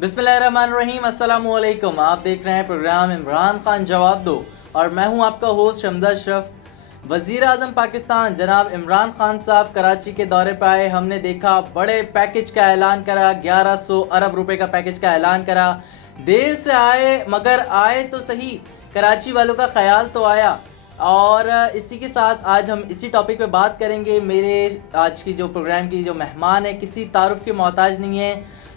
बिस्मिल्लाहिर्रहमानिर्रहीम, अस्सलामु अलैकुम। आप देख रहे हैं प्रोग्राम इमरान खान जवाब दो और मैं हूं आपका होस्ट शमजा अशरफ। वज़ीर आज़म पाकिस्तान जनाब इमरान खान साहब कराची के दौरे पर आए। हमने देखा बड़े पैकेज का ऐलान करा, 1100 अरब रुपए का पैकेज का ऐलान करा। देर से आए मगर आए तो सही, कराची वालों का ख्याल तो आया। और इसी के साथ आज हम इसी टॉपिक पे बात करेंगे। मेरे आज की जो प्रोग्राम की जो मेहमान है किसी तारुफ के मोहताज नहीं है,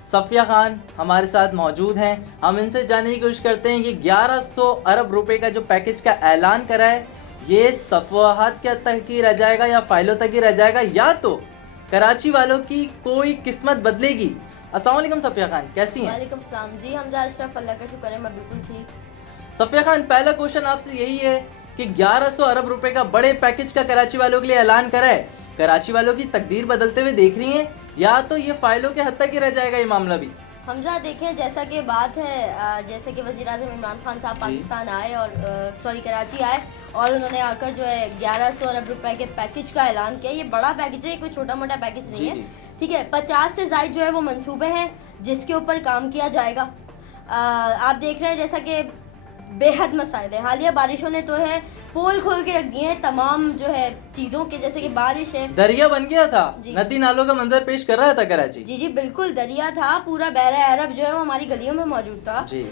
सफ़िया खान हमारे साथ मौजूद हैं। हम इनसे जानने की कोशिश करते हैं कि 1100 अरब रुपए का जो पैकेज का ऐलान करा है ये सफ़ाहत के तक ही रह जाएगा या फाइलों तक ही रह जाएगा या तो कराची वालों की कोई किस्मत बदलेगी। अस्सलाम वालेकुम सफ़िया खान, कैसी हैं? वालेकुम सलाम जी, हमजा अशरफ, अल्लाह का शुक्र है मैं बिल्कुल ठीक। सफ़िया खान, पहला क्वेश्चन आपसे यही है कि 1100 अरब रुपए का बड़े पैकेज का कराची वालों के लिए ऐलान करा है, कराची वालों की तकदीर बदलते हुए देख रही हैं या तो ये फाइलों के हद तक ही रह जाएगा ये मामला भी? हमजा देखें, जैसा कि बात है, जैसे कि वज़ीर आज़म इमरान खान साहब पाकिस्तान आए और कराची आए और उन्होंने आकर जो है 1100 अरब रुपए के पैकेज का ऐलान किया। ये बड़ा पैकेज है, कोई छोटा मोटा पैकेज नहीं है, ठीक है। 50 से ज़ायद जो है वो मंसूबे हैं जिसके ऊपर काम किया जाएगा। आप देख रहे हैं जैसा कि बेहद मसाइल है। हालिया बारिशों ने तो है पोल खोल के रख दिए हैं तमाम जो है चीज़ों के, जैसे कि बारिश है, दरिया बन गया था, नदी नालों का मंजर पेश कर रहा था कराची। जी बिल्कुल दरिया था, पूरा बहरा अरब जो है वो हमारी गलियों में मौजूद था जी।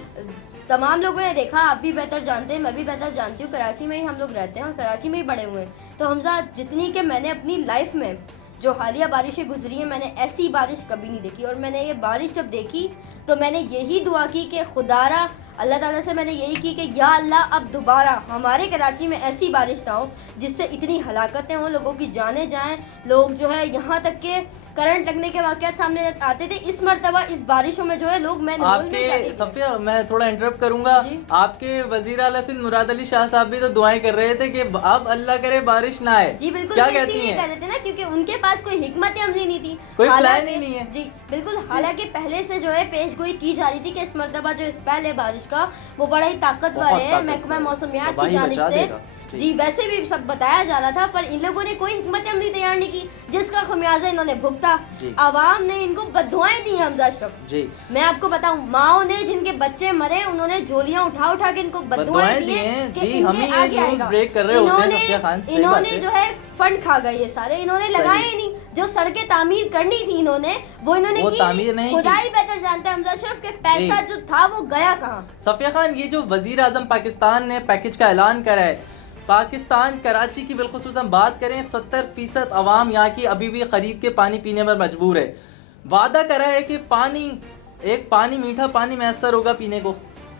तमाम लोगों ने देखा, आप भी बेहतर जानते हैं, मैं भी बेहतर जानती हूँ, कराची में ही हम लोग रहते हैं और कराची में ही बड़े हुए हैं। तो हमजा जितनी कि मैंने अपनी लाइफ में जो हालिया बारिशें गुजरी हैं, मैंने ऐसी बारिश कभी नहीं देखी। और मैंने ये बारिश जब देखी तो मैंने यही दुआ की कि खुदारा अल्लाह ताला से मैंने यही की कि या अल्लाह अब दोबारा हमारे कराची में ऐसी बारिश ना हो जिससे इतनी हलाकतें हों, लोगों की जानें जाएं, लोग जो है यहाँ तक के करंट लगने के वाक़यात सामने आते थे। इस मरतबा इस बारिशों में जो है लोग, मैं आपके सफ़िया, मैं थोड़ा इंटरप्ट करूंगा, आपके वज़ीर आला सिंध मुराद अली शाह साहब भी तो दुआएं कर रहे थे कि अब अल्लाह करे बारिश ना आए। जी बिल्कुल, क्या कहती हैं? कर रहे थे ना, क्योंकि उनके पास कोई हिकमत अमली नहीं थी, कोई प्लान ही नहीं है। जी बिल्कुल, हालांकि पहले से जो है पेशगोई की जा रही थी कि इस मरतबा जो इस पहले बारिश का वो बड़ा ही ताकतवर है महकमा मौसमियात की जानिब से। जी वैसे भी सब बताया जा रहा था, पर इन लोगों ने कोई हिकमत अमली तैयार नहीं की जिसका खमियाजा इन्होंने भुगता। आवाम ने इनको बददुआएं दी हैं हमजा अशरफ जी। मैं आपको बताऊं, माओ ने जिनके बच्चे मरे उन्होंने झोलियां उठा उठा के इनको बददुआएं दी हैं कि इनके आगे आएगा। इन्होंने जो है फंड खा गए, ये सारे इन्होंने लगाए ही नहीं। जो सड़कें तामीर करनी थी इन्होंने वो इन्होंने की, खुदा ही बेहतर जानता है हमजा अशरफ के पैसा जो था वो गया कहाँ। सफ़िया खान, ये जो वज़ीर आज़म पाकिस्तान ने पैकेज का ऐलान करा है, पाकिस्तान कराची की बिलखुसूस हम बात करें, 70% अवाम यहाँ की अभी भी खरीद के पानी पीने पर मजबूर है। वादा करा है कि पानी मीठा पानी मैसर होगा पीने को।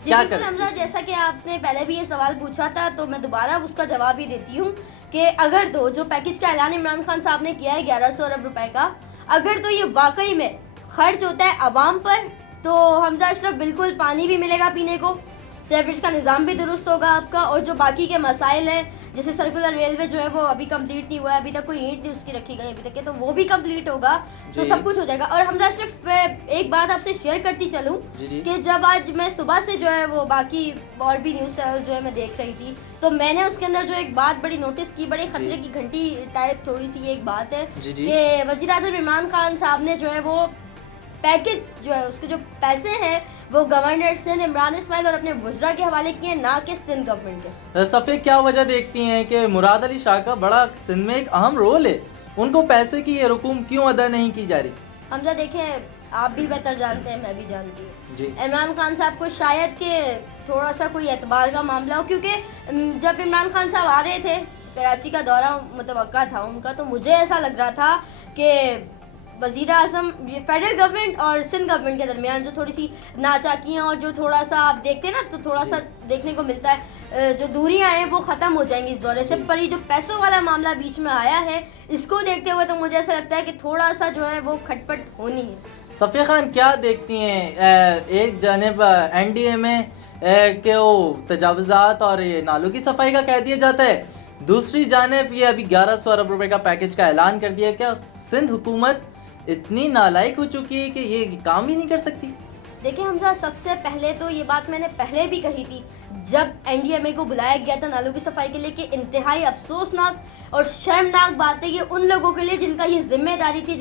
क्या कर हमजा, जैसा कि आपने पहले भी ये सवाल पूछा था तो मैं दोबारा उसका जवाब ही देती हूँ कि अगर तो जो पैकेज का ऐलान इमरान खान साहब ने किया है 1100 अरब रुपए का, अगर तो ये वाकई में खर्च होता है अवाम पर, तो हमजा अशरफ बिल्कुल पानी भी मिलेगा पीने को, सीवरेज का निज़ाम भी दुरुस्त होगा आपका, और जो बाकी के मसाइल हैं जैसे सर्कुलर रेलवे जो है वो अभी कंप्लीट नहीं हुआ है, अभी तक कोई ईंट नहीं उसकी रखी गई अभी तक के, तो वो भी कंप्लीट होगा तो सब कुछ हो जाएगा। और हमजा सिर्फ एक बात आपसे शेयर करती चलूँ कि जब आज मैं सुबह से जो है वो बाकी और भी न्यूज़ चैनल जो है मैं देख रही थी, तो मैंने उसके अंदर जो एक बात बड़ी नोटिस की, बड़े खतरे की घंटी टाइप थोड़ी सी एक बात है कि वज़ीर आज़म इमरान खान साहब ने जो है वो पैकेज जो है उसके जो पैसे हैं वो गवर्नर सिंध इमरान इस्माइल और अपने वज़रा के हवाले किए, ना कि सिंध गवर्नमेंट के। सफ़े, क्या वजह देखती हैं कि मुराद अली शाह का बड़ा सिंध में एक अहम रोल है, उनको पैसे की ये रकूम क्यों अदा नहीं की जा रही? हमजा देखें, आप भी बेहतर जानते हैं, मैं भी जानती हूँ, इमरान खान साहब को शायद के थोड़ा सा कोई एतबार का मामला हो, क्योंकि जब इमरान खान साहब आ रहे थे, कराची का दौरा मुतवक्का था उनका, तो मुझे ऐसा लग रहा था कि वज़ीर आज़म फेडरल गवर्नमेंट और सिंध गवर्नमेंट के दरमियान जो थोड़ी सी नाचाकियाँ और जो थोड़ा सा आप देखते हैं ना, तो थोड़ा सा देखने को मिलता है जो दूरियाँ हैं वो ख़त्म हो जाएंगी इस दौरे से। पर ये जो पैसों वाला मामला बीच में आया है, इसको देखते हुए तो मुझे ऐसा लगता है कि थोड़ा सा जो है वो खटपट होनी है। सफ़िया खान, क्या देखती हैं, एक जानिब NDA में के वो तजावुज़ात और ये नालों की सफाई का कह दिया जाता है, दूसरी जानिब ये अभी 1100 अरब रुपए का पैकेज का ऐलान कर दिया। क्या सिंध हुकूमत इतनी नालायक हो चुकी है कि ये काम ही नहीं कर सकती? देखिए हमजा, सबसे पहले तो ये बात मैंने पहले भी कही थी जब NDMA को बुलाया गया था नालों की सफाई के लिए, कि इंतहाई अफसोसनाक और शर्मनाक बात है ये उन लोगों के लिए जिनका ये जिम्मेदारी थी,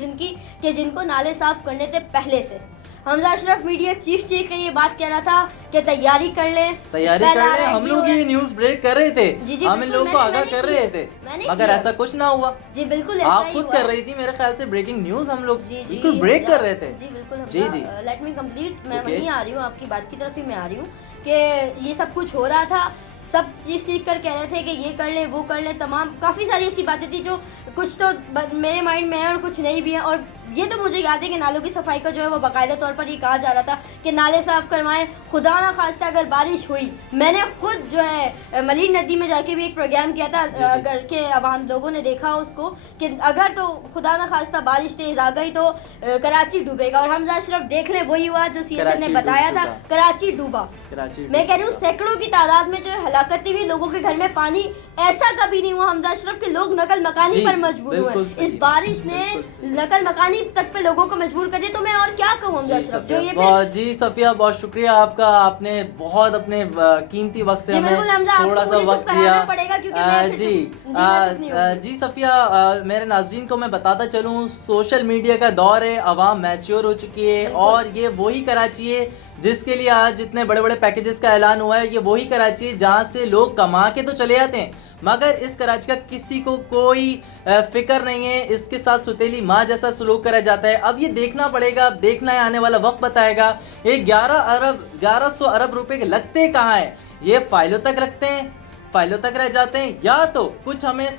जिनको नाले साफ करने थे पहले से। हमजा अशरफ मीडिया चीफ ने ये बात कह रहा था कि तैयारी कर लें, तैयारी पहला कर रहे हैं। हम लोग है। ये न्यूज़ ब्रेक कर रहे थे, जी, हम इन बिल्कुल, लोगों को आगाह मैंने कर किया। रहे थे, मैंने मगर किया। ऐसा कुछ ना हुआ। जी बिल्कुल ऐसा आप ही खुद हुआ कर है। रही थी मेरे ख्याल से ब्रेकिंग न्यूज़, हम लोग जी जी बिल्कुल ब्रेक कर रहे थे। जी बिल्कुल जी जी लेट मी कंप्लीट, मैं Okay. वहीं आ रही हूँ, आपकी बात की तरफ ही मैं आ रही हूँ कि ये सब कुछ हो रहा था, सब चीज़ सीख कर कह रहे थे कि ये कर लें वो कर लें, तमाम काफ़ी सारी ऐसी बातें थी जो कुछ तो मेरे माइंड में है और कुछ नहीं भी है। और ये तो मुझे याद है कि नालों की सफाई का जो है वो बाकायदा तौर पर ये कहा जा रहा था कि नाले साफ़ करवाएं, खुदा ना खास्ता अगर बारिश हुई। मैंने खुद जो है मलीर नदी में जाके भी एक प्रोग्राम किया था, जी। अगर के आवाम लोगों ने देखा उसको कि अगर तो खुदा ना खास्ता बारिश तेज आ गई तो कराची डूबेगा। और हमजा अशरफ देख लें वही हुआ जो सीएसएन ने कराची बताया डूब था, चुका। कराची डूबा। कराची मैं कह रही हूँ सैकड़ों की तादाद में जो है हलाकतें हुई, लोगों के घर में पानी, ऐसा कभी नहीं हुआ हमजा अशरफ के लोग नकल मकानी जी, पर जी, मजबूर हुए। बिल्कुल सही इस है, बारिश ने बिल्कुल सही। नकल मकानी तक पे लोगों को मजबूर कर दिया। तो मैं और क्या कहूँ हमजा जी अशरफ, जो सफिया, ये फिर जी सफिया, बहुत शुक्रिया आपका, आपने बहुत अपने कीमती वक्त से जी, बिल्कुल हमें हमजा, आपको थोड़ा सा मुझे चुप वक्त कराना दिया। पड़ेगा क्योंकि मैं फिर जी चुप नहीं होंगी। जी सफिया, मेरे नाजरीन को मैं बताता चलूँ, सोशल मीडिया का दौर है, आवाम मैच्योर हो चुकी है बिल्कुल। और ये वही कराची है जिसके लिए आज इतने बड़े बड़े पैकेजेस का ऐलान हुआ है। ये वही कराची है जहाँ से लोग कमा के तो चले जाते हैं, मगर इस कराची का किसी को कोई फिक्र नहीं है, इसके साथ सुतेली माँ जैसा सलूक करा जाता है। अब ये देखना पड़ेगा, अब देखना है, आने वाला वक्त बताएगा। ये 1100 अरब रुपए के लगते कहाँ हैं? ये फाइलों तक रखते हैं, फाइलों तक रह जाते हैं, या तो कुछ हमें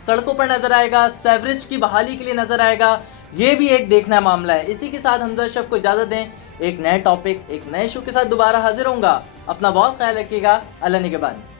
सड़कों पर नजर आएगा, सेवरेज की बहाली के लिए नजर आएगा। ये भी एक देखना मामला है। इसी के साथ हमजा अशरफ को इजाजत दें, एक नए टॉपिक, एक नए शो के साथ दोबारा हाजिर होऊंगा। अपना बहुत ख्याल रखिएगा। अल्लाह निगहबान।